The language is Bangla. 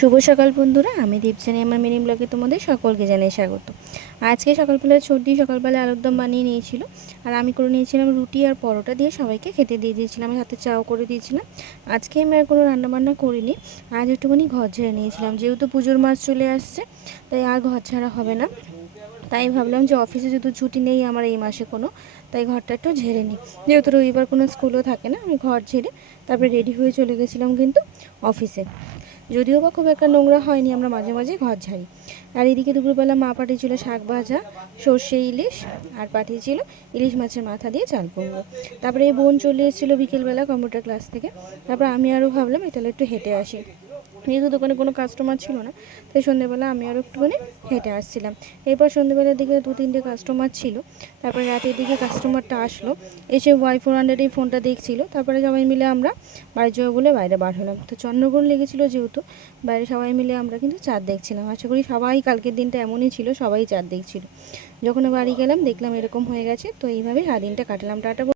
শুভ সকাল বন্ধুরা, আমি দীপজানি আমার মিনি ব্লগে তোমাদের সকলকে জানাই স্বাগত। আজকে সকালবেলা সর্দি, সকালবেলা আলুর দম বানিয়ে নিয়েছিল। আর আমি করে নিয়েছিলাম রুটি আর পরোটা দিয়ে সবাইকে খেতে দিয়ে দিয়েছিলাম সাথে চাও করে দিয়েছিলাম। আজকে আমি আর কোনো রান্নাবান্না করিনি, আজ একটুখানি ঘর ঝেড়ে নিয়েছিলাম। যেহেতু পুজোর মাস চলে আসছে, তাই আর ঘর ছাড়া হবে না। তাই ভাবলাম যে অফিসে যেহেতু ছুটি নেই আমার এই মাসে কোনো, তাই ঘরটা একটু ঝেড়ে নিই। যেহেতু রবিবার কোনো স্কুলও থাকে না, আমি ঘর ঝেড়ে তারপরে রেডি হয়ে চলে গেছিলাম কিন্তু অফিসে। যদিও বা খুব একটা নোংরা হয়নি, আমরা মাঝে মাঝে ঘর ঝাড়ি। আর এদিকে দুপুরবেলা মা পাঠিয়েছিল শাক ভাজা, সর্ষে, ইলিশ, আর পাঠিয়েছিল ইলিশ মাছের মাথা দিয়ে চাল কুমড়ো তারপরে এই বোন চলে এসেছিল বিকেলবেলা কম্পিউটার ক্লাস থেকে। তারপর আমি আরও ভাবলাম তাহলে একটু হেঁটে আসি। যেহেতু দোকানে কোনো কাস্টমার ছিল না, তাই সন্ধ্যেবেলা আমি আরও একটুখানি হেঁটে আসছিলাম। এরপর সন্ধ্যেবেলার দিকে দু, তিনটে কাস্টমার ছিল, তারপরে রাতের দিকে কাস্টমারটা আসলো, এসে ওয়াই ফোর হান্ড্রেড এই ফোনটা দেখছিল, তারপরে সবাই মিলে আমরা বাড়ি যাব বলে বাইরে বার হলাম। তো চন্দ্রগ্রহণ লেগেছিলো যেহেতু, বাইরে সবাই মিলে আমরা কিন্তু চাঁদ দেখছিলাম। আশা করি সবাই কালকের দিনটা এমনই ছিল, সবাই চাঁদ দেখছিল। যখন বাড়ি গেলাম, দেখলাম এরকম হয়ে গেছে, তো এইভাবেই সারাদিনটা কাটালাম। টাটা